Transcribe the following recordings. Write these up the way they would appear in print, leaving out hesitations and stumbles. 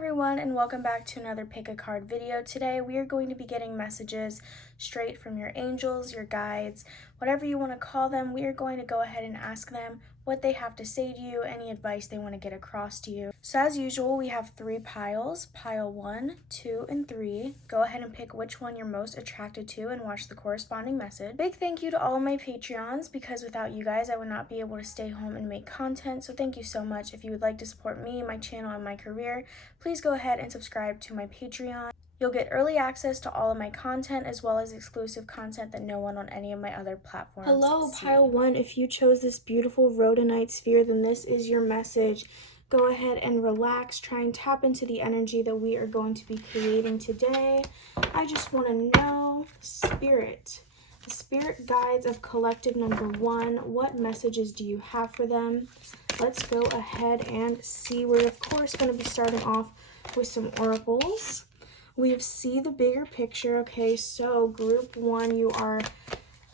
everyone, and welcome back to another pick a card video. Today we are going to be getting messages straight from your angels, your guides, whatever you want to call them. We are going to go ahead and ask them what they have to say to you, any advice they want to get across to you. So as usual, we have 3 piles, pile 1, 2, and 3. Go ahead and pick which one you're most attracted to and watch the corresponding message. Big thank you to all of my Patreons, because without you guys I would not be able to stay home and make content, so thank you so much. If you would like to support me, my channel, and my career, please go ahead and subscribe to my Patreon. You'll get early access to all of my content, as well as exclusive content that no one on any of my other platforms Hello, see. pile 1. If you chose this beautiful rhodonite sphere, then this is your message. Go ahead and relax. Try and tap into the energy that we are going to be creating today. I just want to know, Spirit, the Spirit guides of collective number 1, what messages do you have for them? Let's go ahead and see. We're, of course, going to be starting off with some oracles. We see the bigger picture. Okay, so group 1, you are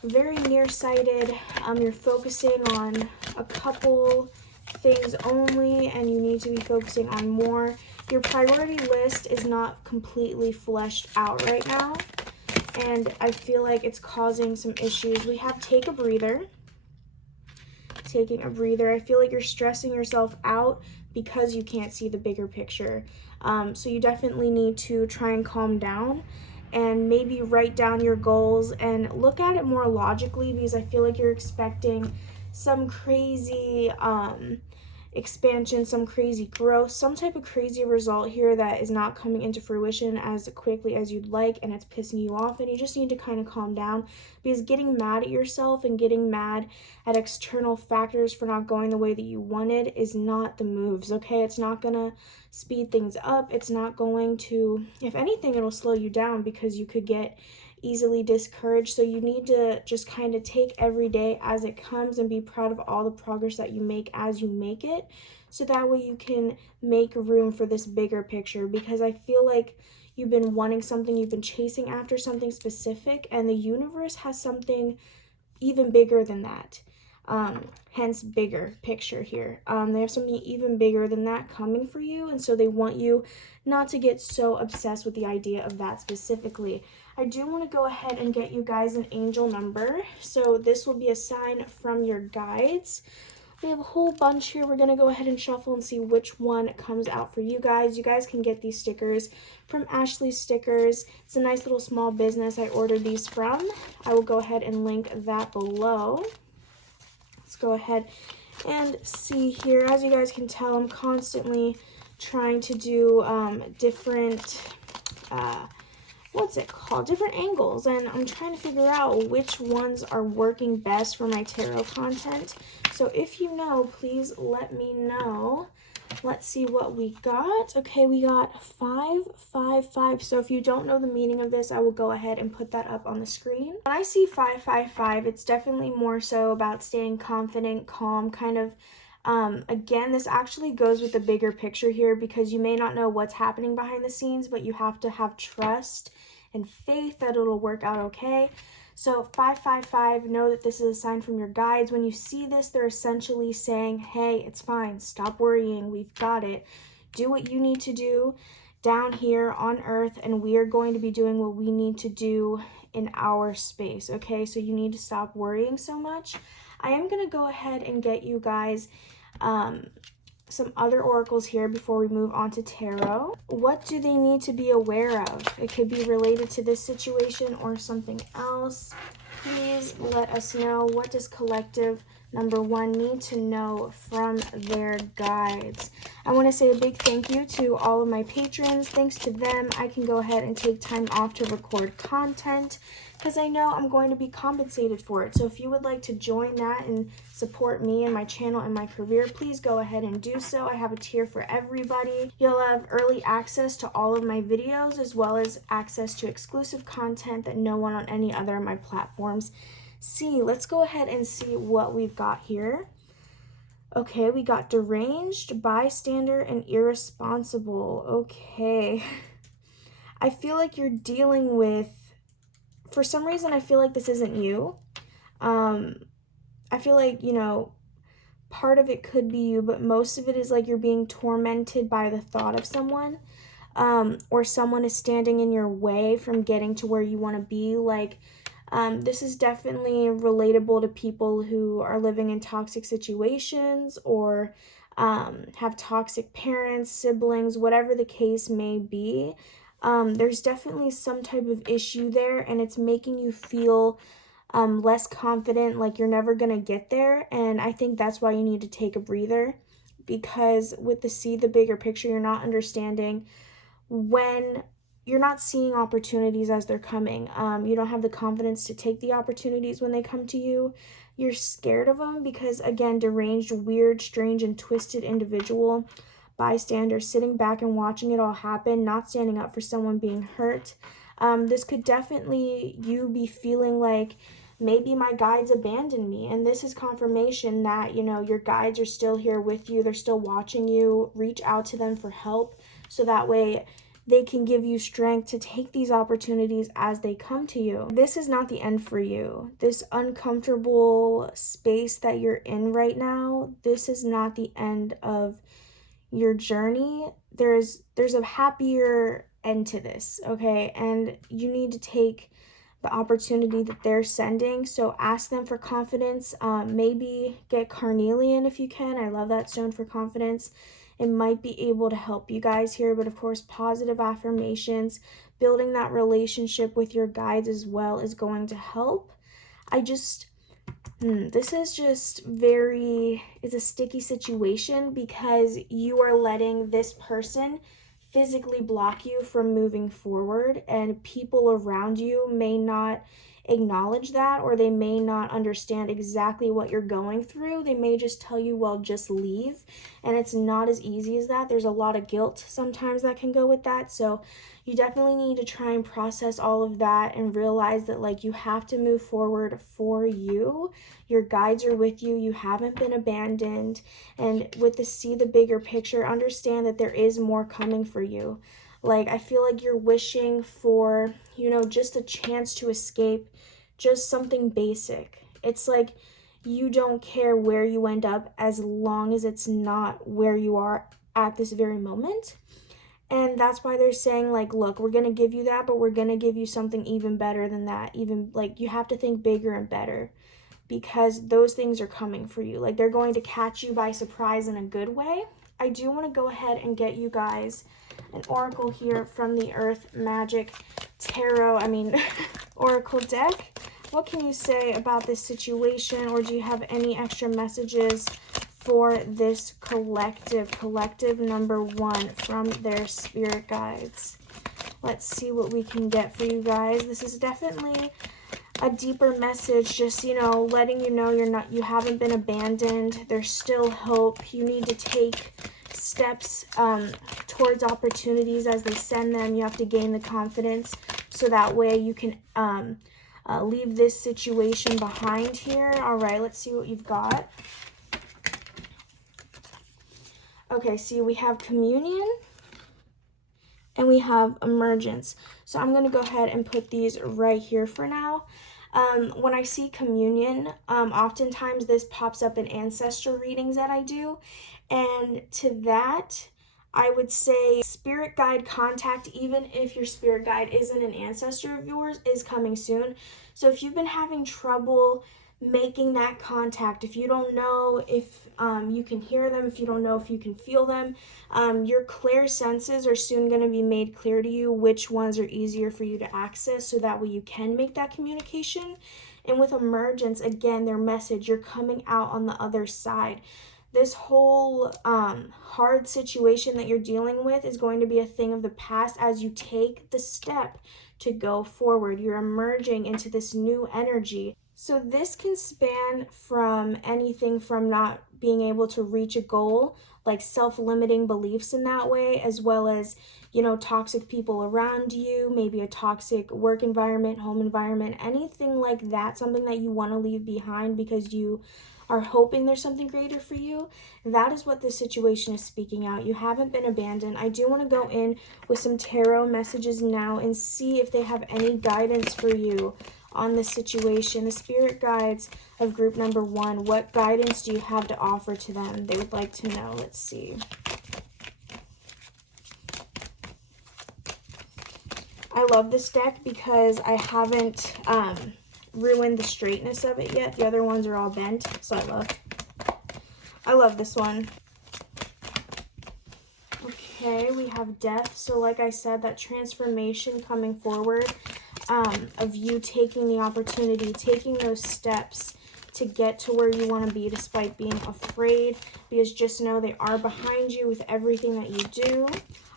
very nearsighted. You're focusing on a couple things only, and you need to be focusing on more. Your priority list is not completely fleshed out right now, and I feel like it's causing some issues. We have take a breather. Taking a breather. I feel like you're stressing yourself out because you can't see the bigger picture. So you definitely need to try and calm down and maybe write down your goals and look at it more logically, because I feel like you're expecting some crazy expansion, some crazy growth, some type of crazy result here that is not coming into fruition as quickly as you'd like, and it's pissing you off, and you just need to kind of calm down, because getting mad at yourself and getting mad at external factors for not going the way that you wanted is not the moves, okay? It's not gonna speed things up. It's not going to, if anything, it'll slow you down, because you could get easily discouraged. So you need to just kind of take every day as it comes and be proud of all the progress that you make as you make it, so that way you can make room for this bigger picture, because I feel like you've been wanting something, you've been chasing after something specific, and the universe has something even bigger than that. Hence bigger picture here. They have something even bigger than that coming for you, and so they want you not to get so obsessed with the idea of that specifically. I do want to go ahead and get you guys an angel number, so this will be a sign from your guides. We have a whole bunch here. We're going to go ahead and shuffle and see which one comes out for you guys. You guys can get these stickers from Ashley's Stickers. It's a nice little small business I ordered these from. I will go ahead and link that below. Let's go ahead and see here. As you guys can tell, I'm constantly trying to do different, different angles, and I'm trying to figure out which ones are working best for my tarot content. So if you know, please let me know. Let's see what we got. Okay, we got 5, 5, 5. So if you don't know the meaning of this, I will go ahead and put that up on the screen. When I see 5, 5, 5, it's definitely more so about staying confident, calm, kind of. Again, this actually goes with the bigger picture here, because you may not know what's happening behind the scenes, but you have to have trust and faith that it'll work out okay. So 5, 5, 5, know that this is a sign from your guides. When you see this, they're essentially saying, hey, it's fine. Stop worrying. We've got it. Do what you need to do down here on earth, and we are going to be doing what we need to do in our space, okay? So you need to stop worrying so much. I am going to go ahead and get you guys some other oracles here before we move on to tarot. What do they need to be aware of? It could be related to this situation or something else. Please let us know. What does collective number 1 need to know from their guides? I want to say a big thank you to all of my patrons. Thanks to them, I can go ahead and take time off to record content, because I know I'm going to be compensated for it. So if you would like to join that and support me and my channel and my career, please go ahead and do so. I have a tier for everybody. You'll have early access to all of my videos, as well as access to exclusive content that no one on any other of my platforms see. Let's go ahead and see what we've got here. Okay, we got deranged, bystander, and irresponsible. Okay. I feel like you're dealing with, for some reason, I feel like this isn't you. I feel like, you know, part of it could be you, but most of it is like you're being tormented by the thought of someone, or someone is standing in your way from getting to where you want to be. Like, this is definitely relatable to people who are living in toxic situations, or have toxic parents, siblings, whatever the case may be. There's definitely some type of issue there, and it's making you feel less confident, like you're never gonna get there. And I think that's why you need to take a breather, because with the see the bigger picture, you're not understanding when you're not seeing opportunities as they're coming. You don't have the confidence to take the opportunities when they come to you. You're scared of them because, again, deranged, weird, strange, and twisted individual, bystander, sitting back and watching it all happen, not standing up for someone being hurt. This could definitely you be feeling like maybe my guides abandoned me, and this is confirmation that, you know, your guides are still here with you. They're still watching you. Reach out to them for help, so that way they can give you strength to take these opportunities as they come to you. This is not the end for you. This uncomfortable space that you're in right now, this is not the end of your journey. There's a happier end to this, okay? And you need to take the opportunity that they're sending. So ask them for confidence. Maybe get carnelian if you can. I love that stone for confidence. It might be able to help you guys here, but of course, positive affirmations, building that relationship with your guides as well is going to help. This is just it's a sticky situation, because you are letting this person physically block you from moving forward, and people around you may not acknowledge that, or they may not understand exactly what you're going through. They may just tell you, well, just leave, and it's not as easy as that. There's a lot of guilt sometimes that can go with that, so you definitely need to try and process all of that and realize that, like, you have to move forward for you. Your guides are with you. You haven't been abandoned. And with the see the bigger picture, understand that there is more coming for you. Like, I feel like you're wishing for, you know, just a chance to escape, just something basic. It's like you don't care where you end up as long as it's not where you are at this very moment. And that's why they're saying, like, look, we're going to give you that, but we're going to give you something even better than that. Even, like, you have to think bigger and better, because those things are coming for you. Like, they're going to catch you by surprise in a good way. I do want to go ahead and get you guys an oracle here from the Earth Magic Tarot, Oracle deck. What can you say about this situation, or do you have any extra messages for this collective number one from their spirit guides? Let's see what we can get for you guys. This is definitely a deeper message, just, you know, letting you know you haven't been abandoned. There's still hope. You need to take steps towards opportunities as they send them. You have to gain the confidence, so that way you can leave this situation behind here. All right, let's see what you've got. Okay, see, we have communion and we have emergence. So I'm going to go ahead and put these right here for now. When I see communion, oftentimes this pops up in ancestor readings that I do. And to that, I would say spirit guide contact, even if your spirit guide isn't an ancestor of yours, is coming soon. So if you've been having trouble making that contact, if you don't know if you can hear them, if you don't know if you can feel them, your clear senses are soon going to be made clear to you which ones are easier for you to access, so that way you can make that communication. And with emergence, again, their message, you're coming out on the other side. This whole hard situation that you're dealing with is going to be a thing of the past as you take the step to go forward. You're emerging into this new energy. So this can span from anything from not being able to reach a goal, like self-limiting beliefs in that way, as well as, you know, toxic people around you, maybe a toxic work environment, home environment, anything like that, something that you want to leave behind because you are hoping there's something greater for you. That is what this situation is speaking out. You haven't been abandoned. I do want to go in with some tarot messages now and see if they have any guidance for you on this situation. The spirit guides of group number 1, what guidance do you have to offer to them? They would like to know. Let's see. I love this deck because I haven't ruined the straightness of it yet. The other ones are all bent, so I love this one. Okay, we have death. So like I said, that transformation coming forward, of you taking the opportunity, taking those steps to get to where you want to be despite being afraid, because just know they are behind you with everything that you do.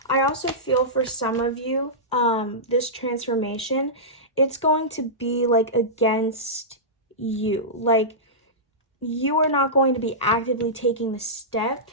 I also feel for some of you, this transformation, it's going to be like against you. Like, you are not going to be actively taking the step.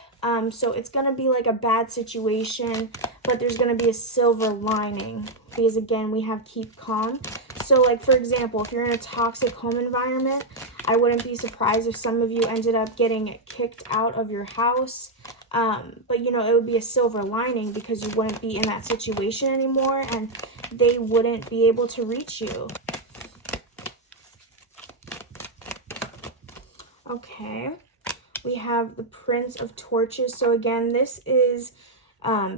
So it's going to be like a bad situation, but there's going to be a silver lining, because again, we have keep calm. So like, for example, if you're in a toxic home environment, I wouldn't be surprised if some of you ended up getting kicked out of your house. But you know, it would be a silver lining because you wouldn't be in that situation anymore and they wouldn't be able to reach you. Okay, we have the Prince of Torches. So again, this is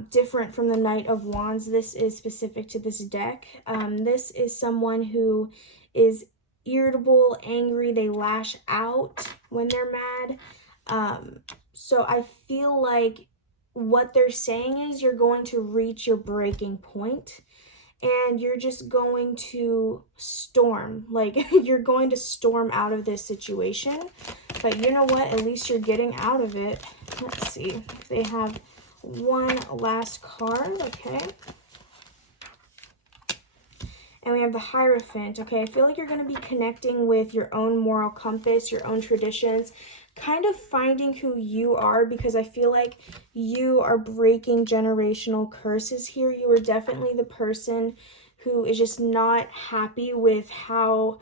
different from the Knight of Wands. This is specific to this deck. This is someone who is irritable, angry, they lash out when they're mad. So I feel like what they're saying is you're going to reach your breaking point and you're just going to storm. Like, you're going to storm out of this situation. But you know what? At least you're getting out of it. Let's see if they have one last card. Okay. And we have the Hierophant. Okay, I feel like you're going to be connecting with your own moral compass, your own traditions, kind of finding who you are, because I feel like you are breaking generational curses here. You are definitely the person who is just not happy with how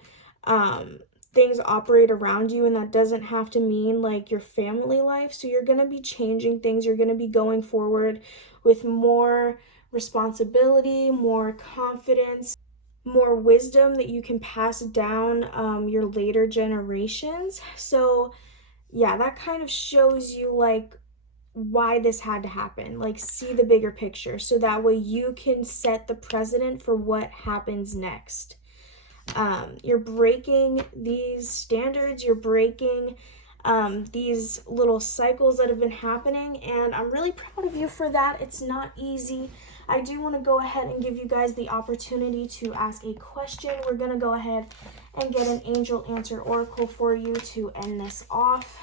things operate around you, and that doesn't have to mean like your family life. So you're going to be changing things. You're going to be going forward with more responsibility, more confidence, more wisdom that you can pass down your later generations. So yeah, that kind of shows you like why this had to happen. Like, see the bigger picture so that way you can set the precedent for what happens next. You're breaking these standards, you're breaking these little cycles that have been happening, and I'm really proud of you for that. It's not easy. I do want to go ahead and give you guys the opportunity to ask a question. We're going to go ahead and get an angel answer oracle for you to end this off.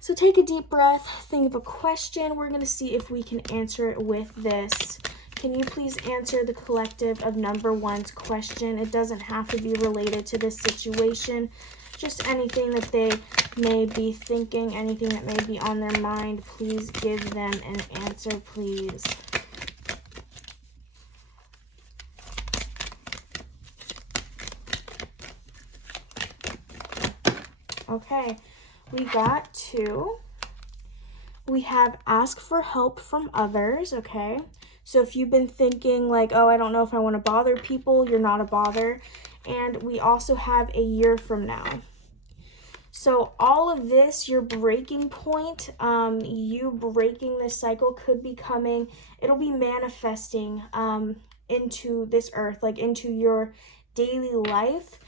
So take a deep breath, think of a question. We're going to see if we can answer it with this. Can you please answer the collective of number 1's question? It doesn't have to be related to this situation. Just anything that they may be thinking, anything that may be on their mind. Please give them an answer, please. Okay, we got 2. We have ask for help from others, okay? So if you've been thinking like, oh, I don't know if I want to bother people, you're not a bother. And we also have a year from now. So all of this, your breaking point, you breaking this cycle could be coming, it'll be manifesting into this earth, like into your daily life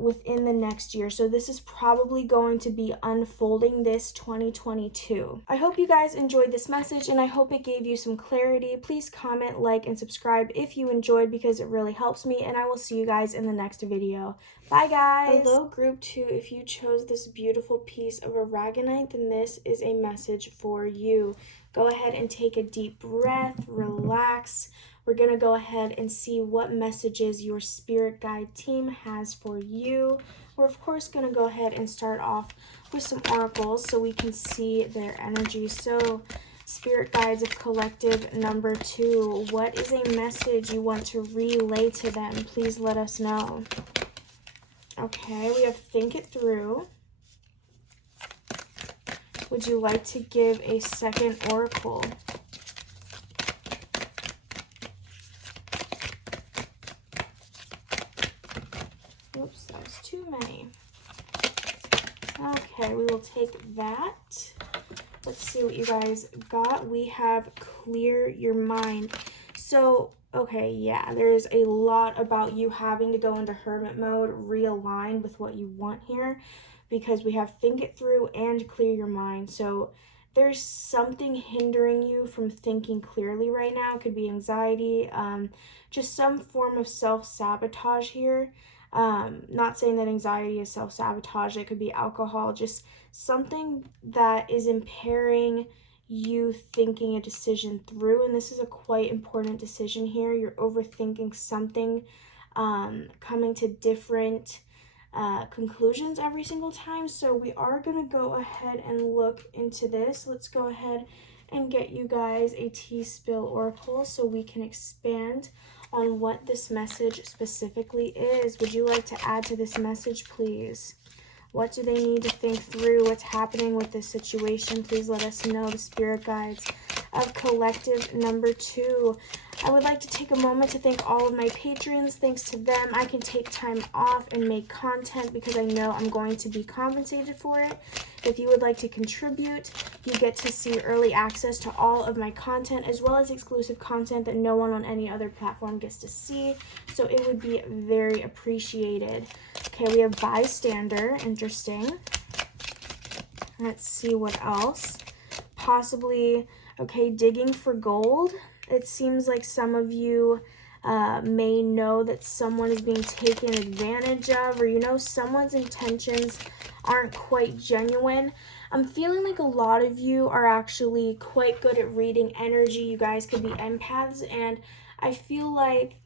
within the next year. So this is probably going to be unfolding this 2022. I hope you guys enjoyed this message and I hope it gave you some clarity. Please comment, like, and subscribe if you enjoyed because it really helps me, and I will see you guys in the next video. Bye guys! Hello group 2, if you chose this beautiful piece of aragonite, then this is a message for you. Go ahead and take a deep breath, relax. We're going to go ahead and see what messages your spirit guide team has for you. We're of course going to go ahead and start off with some oracles so we can see their energy. So spirit guides of collective number 2, what is a message you want to relay to them? Please let us know. Okay, we have think it through. Would you like to give a second oracle? That's too many. Okay, we will take that. Let's see what you guys got. We have clear your mind. So, okay, yeah, there's a lot about you having to go into hermit mode, realign with what you want here, because we have think it through and clear your mind. So there's something hindering you from thinking clearly right now. It could be anxiety, just some form of self-sabotage here. Not saying that anxiety is self-sabotage. It could be alcohol, just something that is impairing you thinking a decision through. And this is a quite important decision here. You're overthinking something, coming to different conclusions every single time. So we are going to go ahead and look into this. Let's go ahead and get you guys a tea spill oracle so we can expand on what this message specifically is. Would you like to add to this message, please? What do they need to think through? What's happening with this situation? Please let us know. The spirit guides of collective number 2. I would like to take a moment to thank all of my patrons. Thanks to them, I can take time off and make content because I know I'm going to be compensated for it. If you would like to contribute, you get to see early access to all of my content as well as exclusive content that no one on any other platform gets to see. So it would be very appreciated. Okay, we have bystander. Interesting. Let's see what else. Possibly, okay, digging for gold. It seems like some of you may know that someone is being taken advantage of, or you know someone's intentions aren't quite genuine. I'm feeling like a lot of you are actually quite good at reading energy. You guys could be empaths, and I feel like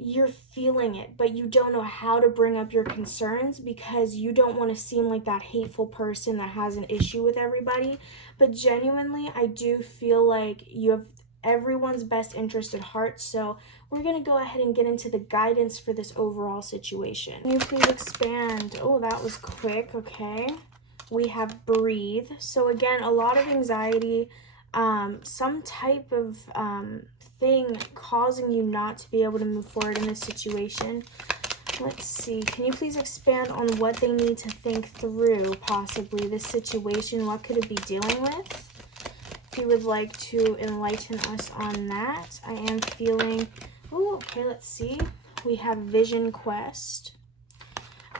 you're feeling it, but you don't know how to bring up your concerns because you don't want to seem like that hateful person that has an issue with everybody. But genuinely, I do feel like you have everyone's best interest at heart. So we're going to go ahead and get into the guidance for this overall situation. Can you please expand? Oh, that was quick. Okay. We have breathe. So again, a lot of anxiety, some type of thing causing you not to be able to move forward in this situation. Let's see. Can you please expand on what they need to think through, possibly, this situation? What could it be dealing with? If you would like to enlighten us on that. I am feeling... Oh, okay, let's see. We have vision quest.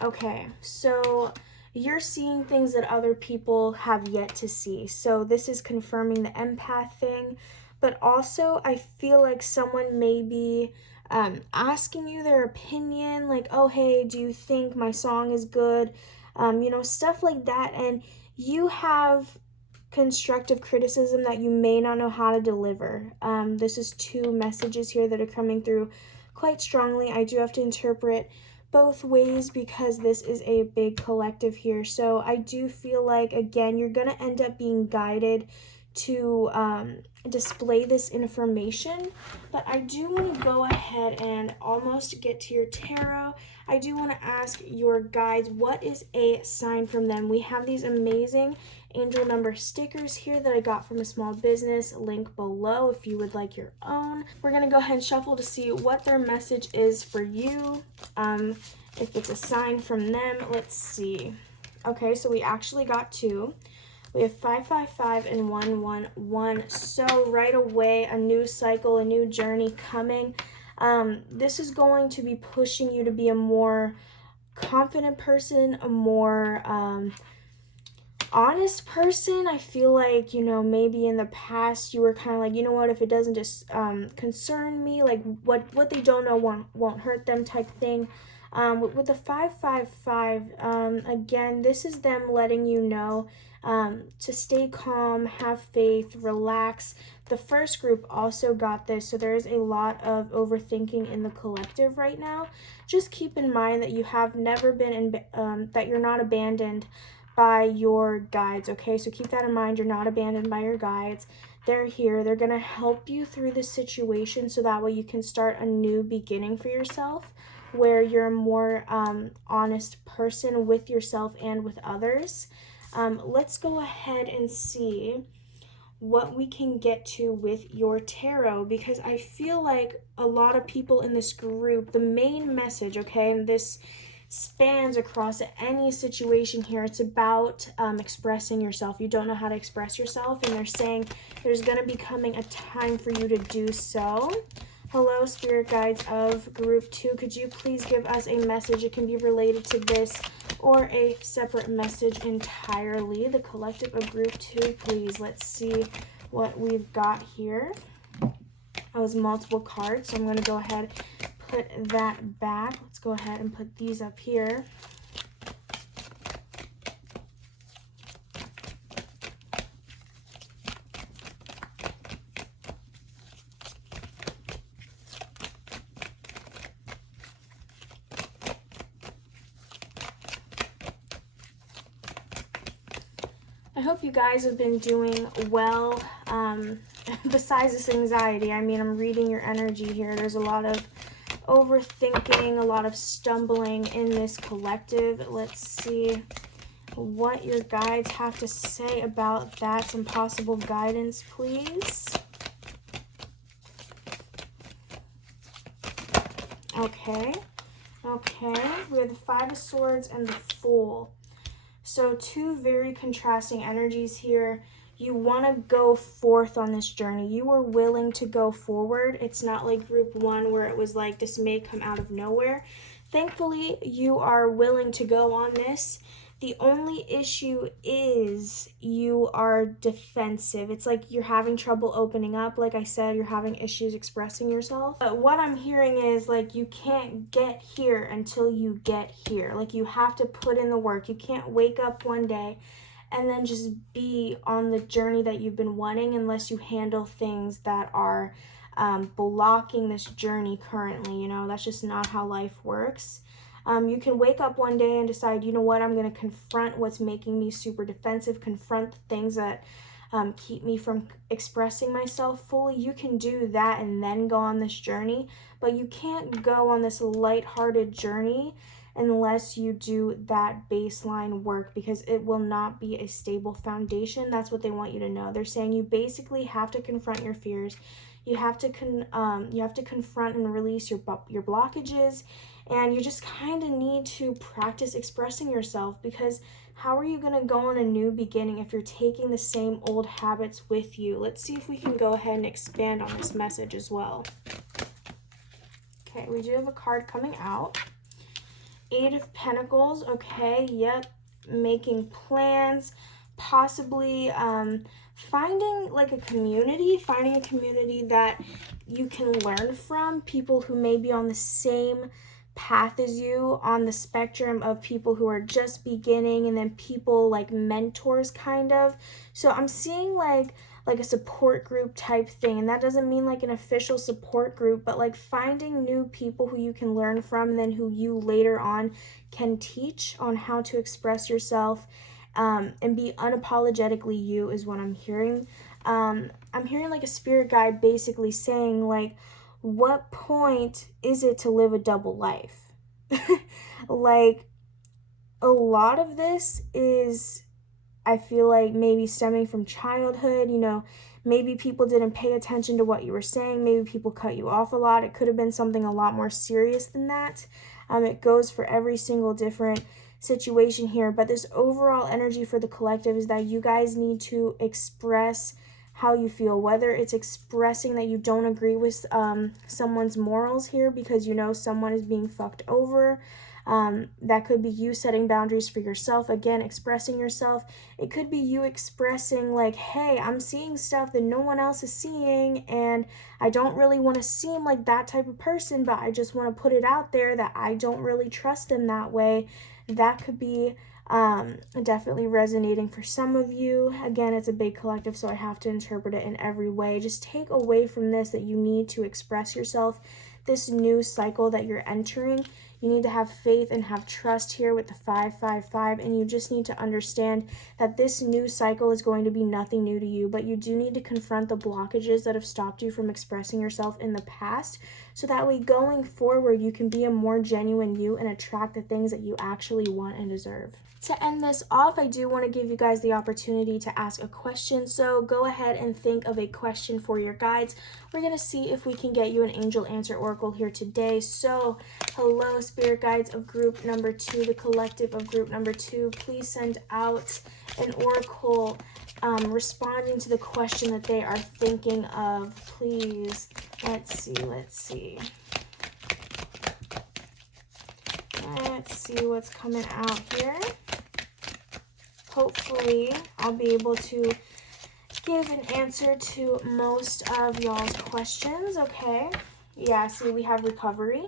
Okay, so you're seeing things that other people have yet to see. So this is confirming the empath thing. But also, I feel like someone may be asking you their opinion, like, oh, hey, do you think my song is good? You know, stuff like that. And you have constructive criticism that you may not know how to deliver. This is 2 messages here that are coming through quite strongly. I do have to interpret both ways because this is a big collective here. So I do feel like, again, you're going to end up being guided to display this information, but I do want to go ahead and almost get to your tarot. I do want to ask your guides, what is a sign from them? We have these amazing angel number stickers here that I got from a small business, link below if you would like your own. We're going to go ahead and shuffle to see what their message is for you. If it's a sign from them, let's see. Okay, so we actually got 2. We have 555 and 111. So right away, a new cycle, a new journey coming. This is going to be pushing you to be a more confident person, a more honest person. I feel like, you know, maybe in the past you were kind of like, you know what, if it doesn't just concern me, like what they don't know won't hurt them type thing. With the 555, again, this is them letting you know to stay calm, have faith, relax. The first group also got this, so there's a lot of overthinking in the collective right now. Just keep in mind that you have never been that you're not abandoned by your guides, okay? So keep that in mind. You're not abandoned by your guides. They're here. They're going to help you through this situation so that way you can start a new beginning for yourself where you're a more honest person with yourself and with others. Let's go ahead and see what we can get to with your tarot, because I feel like a lot of people in this group, the main message, okay, and this spans across any situation here. It's about expressing yourself. You don't know how to express yourself, and they're saying there's going to be coming a time for you to do so. Hello, spirit guides of group 2. Could you please give us a message? It can be related to this or a separate message entirely. The collective of group 2, please. Let's see what we've got here. That was multiple cards, so I'm going to go ahead and put that back. Let's go ahead and put these up here. I hope you guys have been doing well. Besides this anxiety, I mean, I'm reading your energy here. There's a lot of overthinking, a lot of stumbling in this collective. Let's see what your guides have to say about that. Some possible guidance, please. Okay. We have the Five of Swords and the Fool. So 2 very contrasting energies here. You want to go forth on this journey. You are willing to go forward. It's not like group 1 where it was like this may come out of nowhere. Thankfully, you are willing to go on this. The only issue is you are defensive. It's like you're having trouble opening up. Like I said, you're having issues expressing yourself. But what I'm hearing is like you can't get here until you get here. Like you have to put in the work. You can't wake up one day and then just be on the journey that you've been wanting unless you handle things that are blocking this journey currently. You know, that's just not how life works. You can wake up one day and decide, you know what, I'm going to confront what's making me super defensive, confront the things that keep me from expressing myself fully. You can do that and then go on this journey, but you can't go on this lighthearted journey unless you do that baseline work, because it will not be a stable foundation. That's what they want you to know. They're saying you basically have to confront your fears. You have to confront and release your blockages, and you just kind of need to practice expressing yourself, because how are you going to go on a new beginning if you're taking the same old habits with you? Let's see if we can go ahead and expand on this message as well. Okay, we do have a card coming out. 8 of Pentacles. Okay, yep, making plans, possibly finding a community that you can learn from, people who may be on the same path as you, on the spectrum of people who are just beginning, and then people like mentors kind of. So I'm seeing like a support group type thing, and that doesn't mean like an official support group, but like finding new people who you can learn from, and then who you later on can teach on how to express yourself and be unapologetically you is what I'm hearing. I'm hearing like a spirit guide basically saying like, what point is it to live a double life? Like, a lot of this is, I feel like, maybe stemming from childhood. You know, maybe people didn't pay attention to what you were saying. Maybe people cut you off a lot. It could have been something a lot more serious than that. It goes for every single different situation here. But this overall energy for the collective is that you guys need to express how you feel, whether it's expressing that you don't agree with someone's morals here because you know someone is being fucked over. That could be you setting boundaries for yourself, again, expressing yourself. It could be you expressing like, hey, I'm seeing stuff that no one else is seeing, and I don't really want to seem like that type of person, but I just want to put it out there that I don't really trust them that way. That could be definitely resonating for some of you. Again, it's a big collective, so I have to interpret it in every way. Just take away from this that you need to express yourself. This new cycle that you're entering, you need to have faith and have trust here with the 555, and you just need to understand that this new cycle is going to be nothing new to you, but you do need to confront the blockages that have stopped you from expressing yourself in the past so that way going forward you can be a more genuine you and attract the things that you actually want and deserve. To end this off, I do want to give you guys the opportunity to ask a question, so go ahead and think of a question for your guides. We're going to see if we can get you an angel answer oracle here today. So hello, spirit guides of group number 2, the collective of group number 2, please send out an oracle responding to the question that they are thinking of, please. Let's see. Let's see what's coming out here. Hopefully, I'll be able to give an answer to most of y'all's questions, okay? Yeah, see, we have recovery.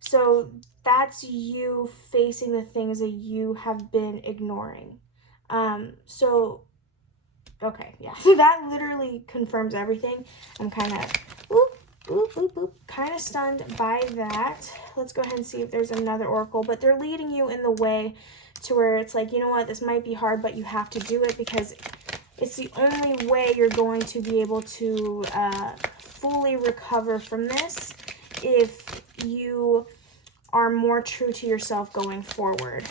So that's you facing the things that you have been ignoring. Okay, yeah. So that literally confirms everything. I'm kind of kind of stunned by that. Let's go ahead and see if there's another oracle, but they're leading you in the way to where it's like, you know what, this might be hard, but you have to do it because it's the only way you're going to be able to fully recover from this if you are more true to yourself going forward.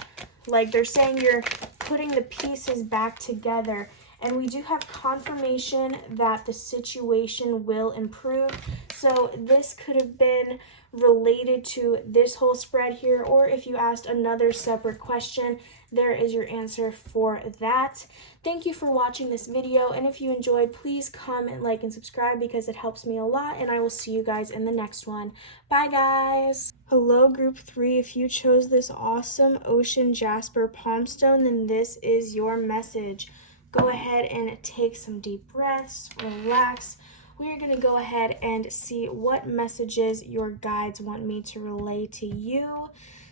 Like they're saying you're putting the pieces back together, and we do have confirmation that the situation will improve. So this could have been related to this whole spread here, or if you asked another separate question, there is your answer for that. Thank you for watching this video, and if you enjoyed, please comment, like, and subscribe because it helps me a lot, and I will see you guys in the next one. Bye, guys! Hello, group 3. If you chose this awesome ocean jasper palm stone, then this is your message. Go ahead and take some deep breaths, relax. We're going to go ahead and see what messages your guides want me to relay to you.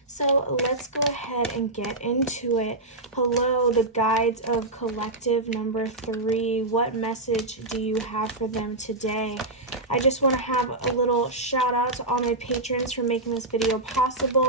So let's go ahead and get into it. Hello, the guides of collective number 3. What message do you have for them today? I just want to have a little shout out to all my patrons for making this video possible.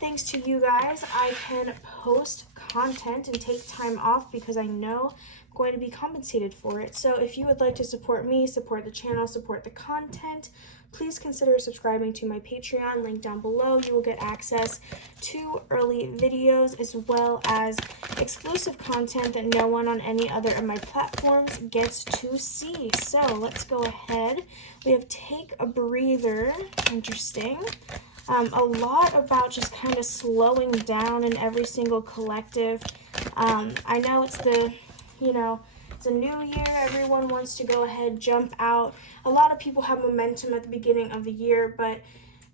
Thanks to you guys, I can post content and take time off because I know I'm going to be compensated for it. So if you would like to support me, support the channel, support the content, please consider subscribing to my Patreon, link down below. You will get access to early videos as well as exclusive content that no one on any other of my platforms gets to see. So let's go ahead. We have Take a Breather. Interesting. A lot about just kind of slowing down in every single collective. I know it's it's a new year. Everyone wants to go ahead, jump out. A lot of people have momentum at the beginning of the year, but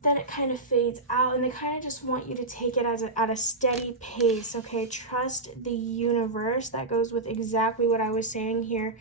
then it kind of fades out, and they kind of just want you to take it at a steady pace, okay? Trust the universe. That goes with exactly what I was saying here.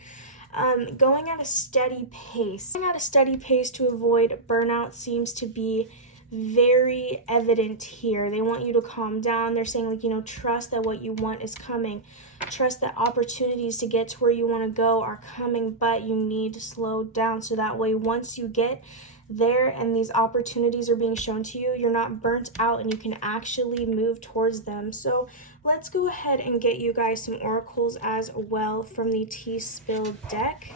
Going at a steady pace. Going at a steady pace to avoid burnout seems to be very evident here. They want you to calm down. They're saying, like, trust that what you want is coming. Trust that opportunities to get to where you want to go are coming, but you need to slow down so that way once you get there and these opportunities are being shown to you, you're not burnt out and you can actually move towards them. So let's go ahead and get you guys some oracles as well from the Tea Spill deck.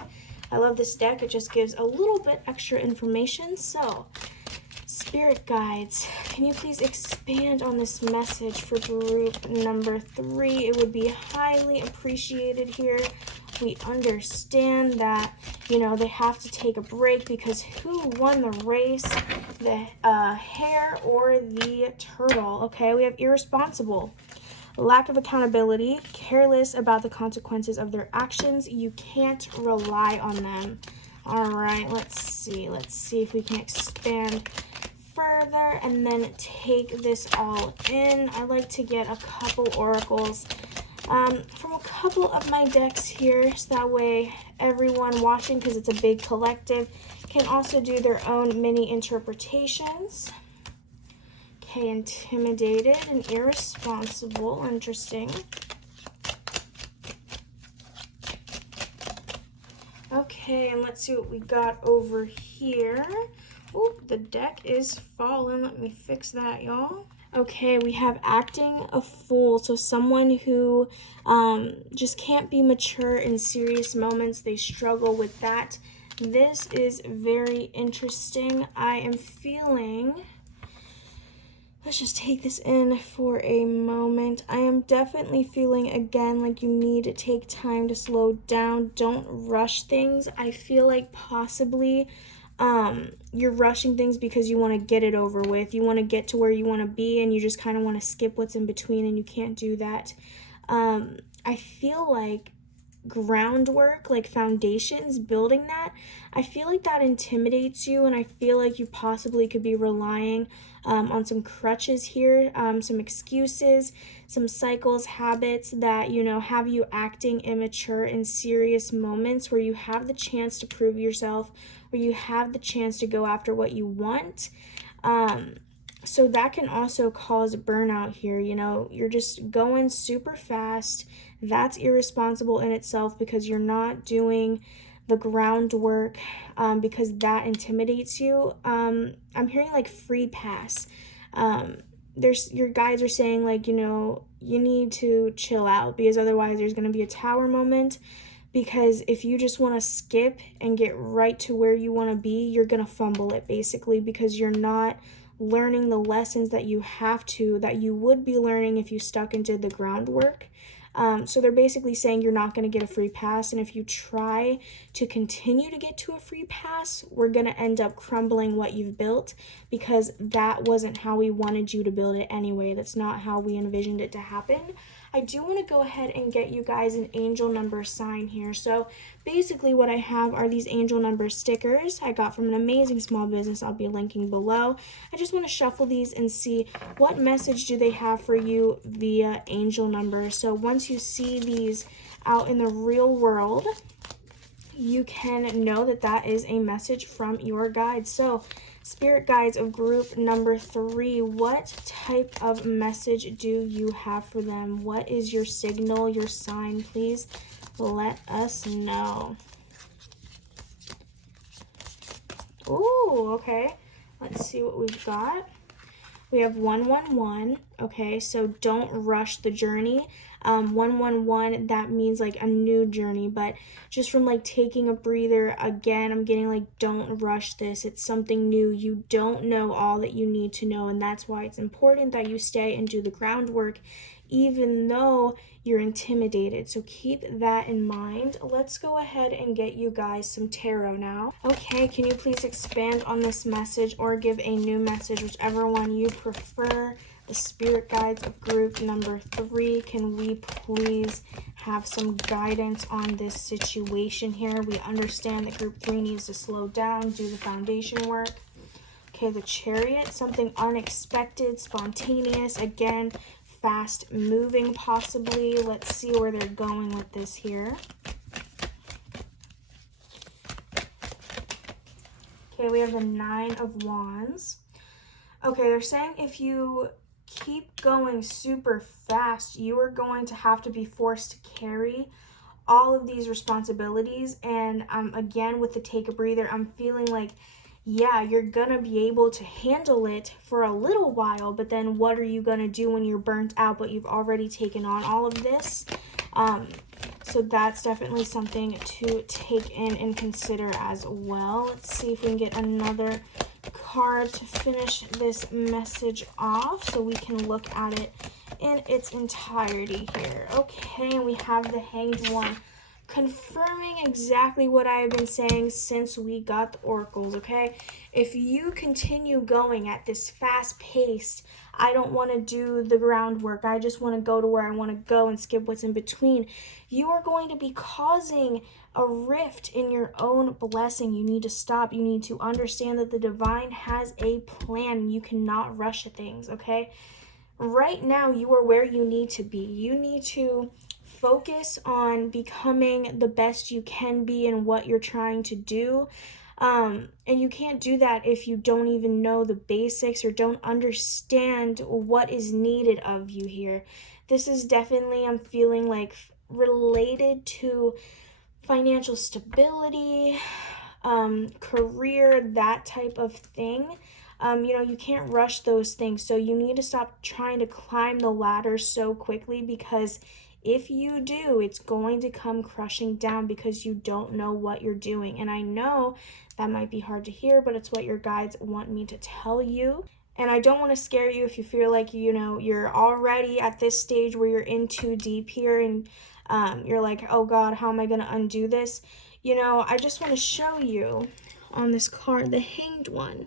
I love this deck. It just gives a little bit extra information. So Spirit guides, can you please expand on this message for group number 3? It would be highly appreciated here. We understand that, they have to take a break because who won the race? The hare or the turtle? Okay, we have irresponsible, lack of accountability, careless about the consequences of their actions. You can't rely on them. All right, let's see if we can expand further and then take this all in. I like to get a couple oracles from a couple of my decks here, so that way everyone watching, because it's a big collective, can also do their own mini interpretations. Okay, intimidated and irresponsible. Interesting. Okay, and let's see what we got over here. Oh, the deck is fallen. Let me fix that, y'all. Okay, we have acting a fool. So someone who just can't be mature in serious moments. They struggle with that. This is very interesting. I am feeling, let's just take this in for a moment. I am definitely feeling, again, like you need to take time to slow down. Don't rush things. I feel like possibly you're rushing things because you want to get it over with. You want to get to where you want to be, and you just kind of want to skip what's in between, and you can't do that. I feel like groundwork, like foundations, building that, I feel like that intimidates you, and I feel like you possibly could be relying on some crutches here, some excuses, some cycles, habits that, have you acting immature in serious moments where you have the chance to prove yourself, where you have the chance to go after what you want. So that can also cause burnout here. You're just going super fast. That's irresponsible in itself because you're not doing the groundwork, because that intimidates you. I'm hearing like free pass. There's your guides are saying like, you need to chill out because otherwise there's going to be a tower moment. Because if you just want to skip and get right to where you want to be, you're going to fumble it basically because you're not learning the lessons that you would be learning if you stuck and did the groundwork. So they're basically saying you're not going to get a free pass, and if you try to continue to get to a free pass, we're going to end up crumbling what you've built because that wasn't how we wanted you to build it anyway. That's not how we envisioned it to happen. I do want to go ahead and get you guys an angel number sign here. So basically what I have are these angel number stickers I got from an amazing small business I'll be linking below. I just want to shuffle these and see what message do they have for you via angel number. So once you see these out in the real world, you can know that that is a message from your guides. So spirit guides of group number 3, what type of message do you have for them? What is your signal, your sign? Please let us know. Ooh, okay. Let's see what we've got. We have 111. Okay, so don't rush the journey. 111, that means like a new journey, but just from like taking a breather, again, I'm getting like, don't rush this. It's something new. You don't know all that you need to know, and that's why it's important that you stay and do the groundwork even though you're intimidated. So keep that in mind. Let's go ahead and get you guys some tarot now. Okay, can you please expand on this message or give a new message, whichever one you prefer? The spirit guides of group number 3, can we please have some guidance on this situation here? We understand that group 3 needs to slow down, do the foundation work. Okay, the Chariot, something unexpected, spontaneous, again, fast moving possibly. Let's see where they're going with this here. Okay, we have the 9 of Wands. Okay, they're saying if you keep going super fast, you are going to have to be forced to carry all of these responsibilities. And again, with the take a breather, I'm feeling like, yeah, you're gonna be able to handle it for a little while, but then what are you gonna do when you're burnt out, but you've already taken on all of this? So that's definitely something to take in and consider as well. Let's see if we can get another card to finish this message off so we can look at it in its entirety here. Okay, and we have the Hanged One, confirming exactly what I have been saying since we got the oracles. Okay, if you continue going at this fast pace, I don't want to do the groundwork, I just want to go to where I want to go and skip what's in between, you are going to be causing a rift in your own blessing. You need to stop. You need to understand that the divine has a plan. You cannot rush things. Okay, right now you are where you need to be. You need to focus on becoming the best you can be in what you're trying to do. And you can't do that if you don't even know the basics or don't understand what is needed of you here. This is definitely, I'm feeling like, related to financial stability, career, that type of thing. You can't rush those things. So you need to stop trying to climb the ladder so quickly because If you do, it's going to come crushing down because you don't know what you're doing. And I know that might be hard to hear, but it's what your guides want me to tell you. And I don't want to scare you if you feel like, you're already at this stage where you're in too deep here and you're like, oh God, how am I going to undo this? I just want to show you on this card, the Hanged One.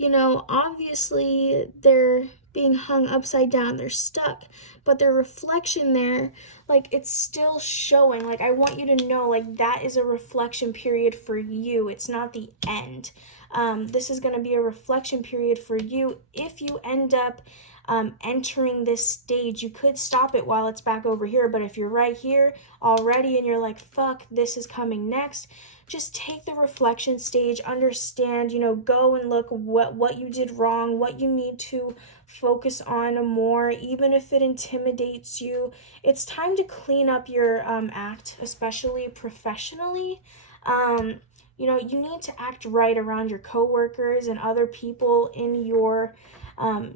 Obviously they're being hung upside down, they're stuck, but their reflection there, like, it's still showing. Like, I want you to know, like, that is a reflection period for you. It's not the end. This is going to be a reflection period for you. If you end up entering this stage, you could stop it while it's back over here, but if you're right here already and you're like, fuck, this is coming next, just take the reflection stage, understand, go and look what you did wrong, what you need to focus on more, even if it intimidates you. It's time to clean up your act, especially professionally. You need to act right around your coworkers and other people in your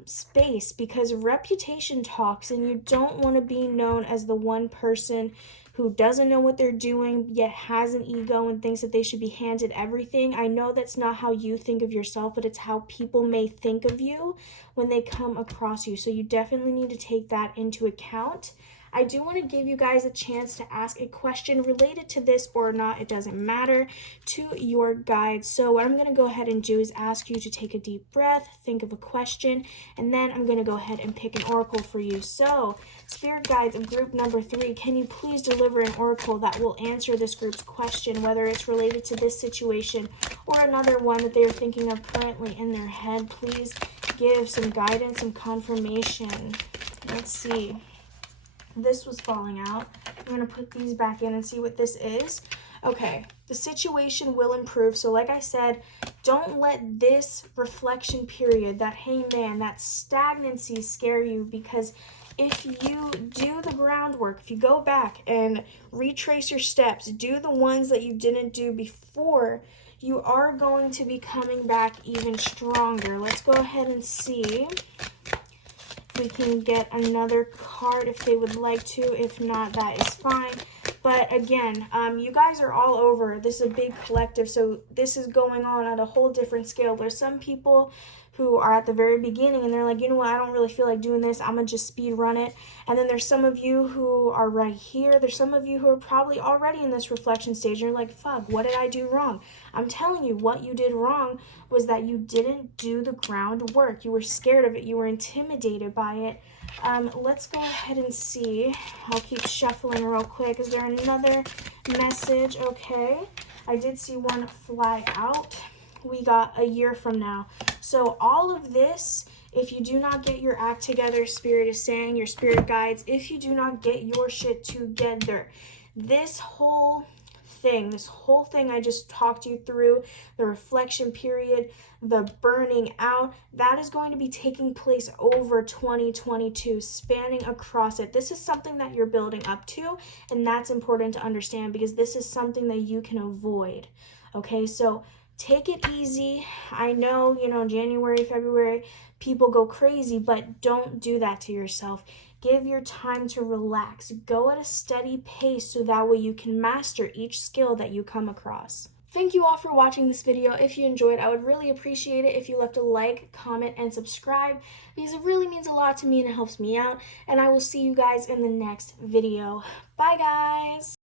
space, because reputation talks, and you don't want to be known as the one person who doesn't know what they're doing yet has an ego and thinks that they should be handed everything. I know that's not how you think of yourself, but it's how people may think of you when they come across you. So you definitely need to take that into account. I do want to give you guys a chance to ask a question related to this or not, it doesn't matter, to your guides. So what I'm going to go ahead and do is ask you to take a deep breath, think of a question, and then I'm going to go ahead and pick an oracle for you. So, Spirit Guides of group number 3, can you please deliver an oracle that will answer this group's question, whether it's related to this situation or another one that they are thinking of currently in their head? Please give some guidance, some confirmation. Let's see. This was falling out. I'm going to put these back in and see what this is. Okay, the situation will improve. So like I said, don't let this reflection period, that hangman, that stagnancy scare you, because if you do the groundwork, if you go back and retrace your steps, do the ones that you didn't do before, you are going to be coming back even stronger. Let's go ahead and see. We can get another card if they would like to. If not, that is fine. But again, you guys are all over. This is a big collective, so this is going on at a whole different scale. There's some people who are at the very beginning and they're like, you know what, I don't really feel like doing this, I'm gonna just speed run it. And then there's some of you who are right here. There's some of you who are probably already in this reflection stage and you're like, fuck, what did I do wrong? I'm telling you, what you did wrong was that you didn't do the groundwork. You were scared of it. You were intimidated by it. Let's go ahead and see. I'll keep shuffling real quick. Is there another message? Okay. I did see one fly out. We got a year from now. So all of this, if you do not get your act together, Spirit is saying, your Spirit Guides, if you do not get your shit together, this whole thing I just talked you through, the reflection period, the burning out, that is going to be taking place over 2022, spanning across it. This is something that you're building up to, and that's important to understand because this is something that you can avoid. Okay, so take it easy. I know, January, February, people go crazy, but don't do that to yourself. Give your time to relax. Go at a steady pace so that way you can master each skill that you come across. Thank you all for watching this video. If you enjoyed, I would really appreciate it if you left a like, comment, and subscribe because it really means a lot to me and it helps me out. And I will see you guys in the next video. Bye, guys!